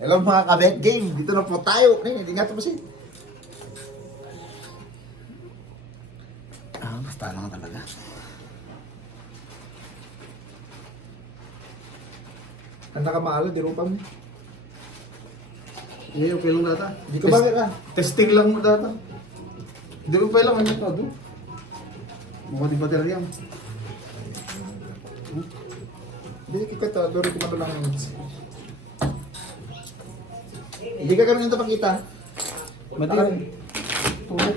Hello mga kabet game, dito na po tayo. Hindi nga tapos eh. Basta lang talaga. Ang nakamaala, di rupa mo. Hindi, okay lang data. Di ko bakit ka? Testing lang mo data. Hindi ko pa lang ano ito. Do. Mukha di baterya. Hindi ka ito, duro kumano lang yung hindi ka kami nito pakita. Matiyan. Tulog.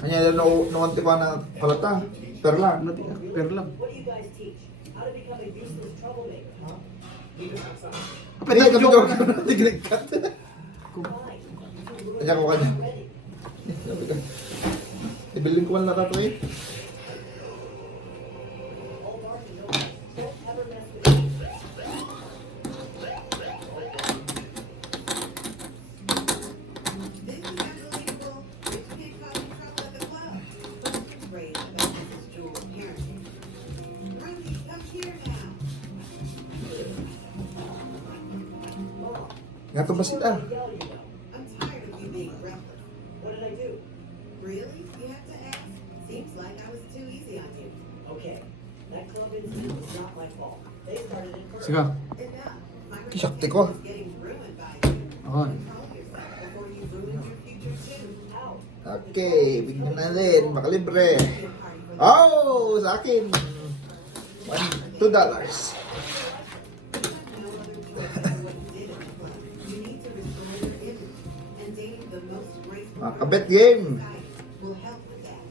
Kanya nawanti pa na palata. Perla. Per lang. Hindi ka joke. Hindi ginagkat. Kanya ko kanya. Ibilin ko man na ito eh. Nga ito ba sila? I'm tired of you being reckless. What did I do? Really? You have to ask? Seems like I was too easy on you. Okay, that club incident was not my fault. They started it first. Sige. Enough. My Kisakti ko. reputation is getting ruined by you. Okay. Control yourself before you ruin your future too. Ow. Okay, bigyan na rin. Makalibre. Be a party for the Oh, sa akin. $2. no other people what you did at the club. You need to restore your image. And dating the most graceful Mga girl kabet in game. society will help with that.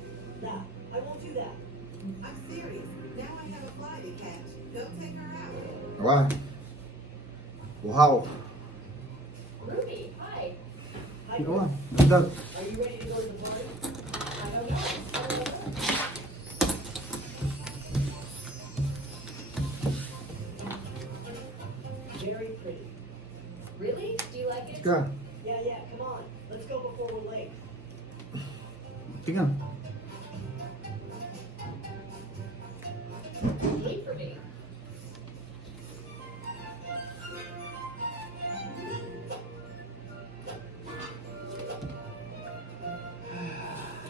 Nah, I won't do that. I'm serious. Now I have a fly to catch. Go take her out. Wow. Wow. Ruby, hi. Hi, Ikaw Chris. ah. Dagdag. Are you ready to go to the party? I don't know. Very pretty. Really? Do you like it? Sige. Yeah, come on. Let's go before we're late. Tingnan. Wait for me.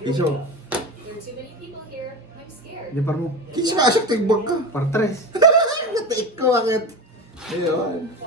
Iso. There are too many people here. I'm scared. Di par mo. Kinsa ka asyak tigbag ka? Par tres. Nataik ko bakit? Ayun.